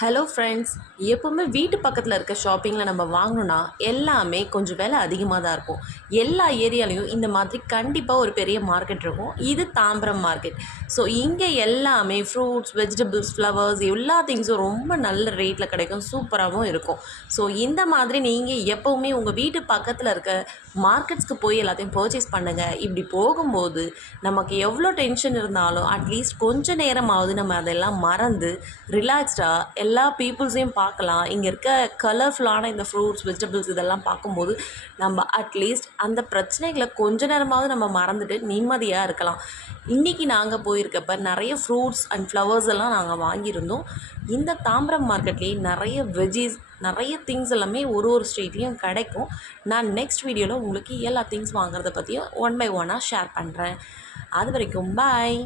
Hello friends. எப்போவுமே வீட்டு பக்கத்தில் இருக்க ஷாப்பிங்கில் நம்ம வாங்கணுன்னா எல்லாமே கொஞ்சம் விலை அதிகமாக தான் இருக்கும். எல்லா ஏரியாலையும் இந்த மாதிரி கண்டிப்பாக ஒரு பெரிய மார்க்கெட் இருக்கும். இது தாம்பரம் மார்க்கெட். ஸோ இங்கே எல்லாமே ஃப்ரூட்ஸ், வெஜிடபிள்ஸ், ஃப்ளவர்ஸ் எல்லா திங்ஸும் ரொம்ப நல்ல ரேட்டில் கிடைக்கும். சூப்பராகவும் இருக்கும். ஸோ இந்த மாதிரி நீங்கள் எப்போவுமே உங்கள் வீட்டு பக்கத்தில் இருக்க மார்க்கெட்ஸ்க்கு போய் எல்லாத்தையும் பர்ச்சேஸ் பண்ணுங்கள். இப்படி போகும்போது நமக்கு எவ்வளோ டென்ஷன் இருந்தாலும் அட்லீஸ்ட் கொஞ்சம் நேரமாவது நம்ம அதெல்லாம் மறந்து ரிலாக்ஸ்டாக எல்லா பீப்புள்ஸையும் பார்க்கலாம். இங்கே இருக்க கலர்ஃபுல்லான இந்த ஃப்ரூட்ஸ், வெஜிடபிள்ஸ் இதெல்லாம் பார்க்கும்போது நம்ம அட்லீஸ்ட் அந்த பிரச்சனைகளை கொஞ்ச நேரமாவது நம்ம மறந்துட்டு நிம்மதியாக இருக்கலாம். இன்றைக்கி நாங்கள் போயிருக்கப்ப நிறைய ஃப்ரூட்ஸ் அண்ட் ஃப்ளவர்ஸ் எல்லாம் நாங்கள் வாங்கியிருந்தோம். இந்த தாம்பரம் மார்க்கெட்லேயே நிறைய வெஜ்ஜீஸ், நிறைய திங்ஸ் எல்லாமே ஒரு ஸ்ட்ரீட்லேயும் கிடைக்கும். நான் நெக்ஸ்ட் வீடியோவில் உங்களுக்கு எல்லா திங்ஸ் வாங்குறத பற்றியும் ஒன் பை ஒன்னாக ஷேர் பண்ணுறேன். அது வரைக்கும் பாய்.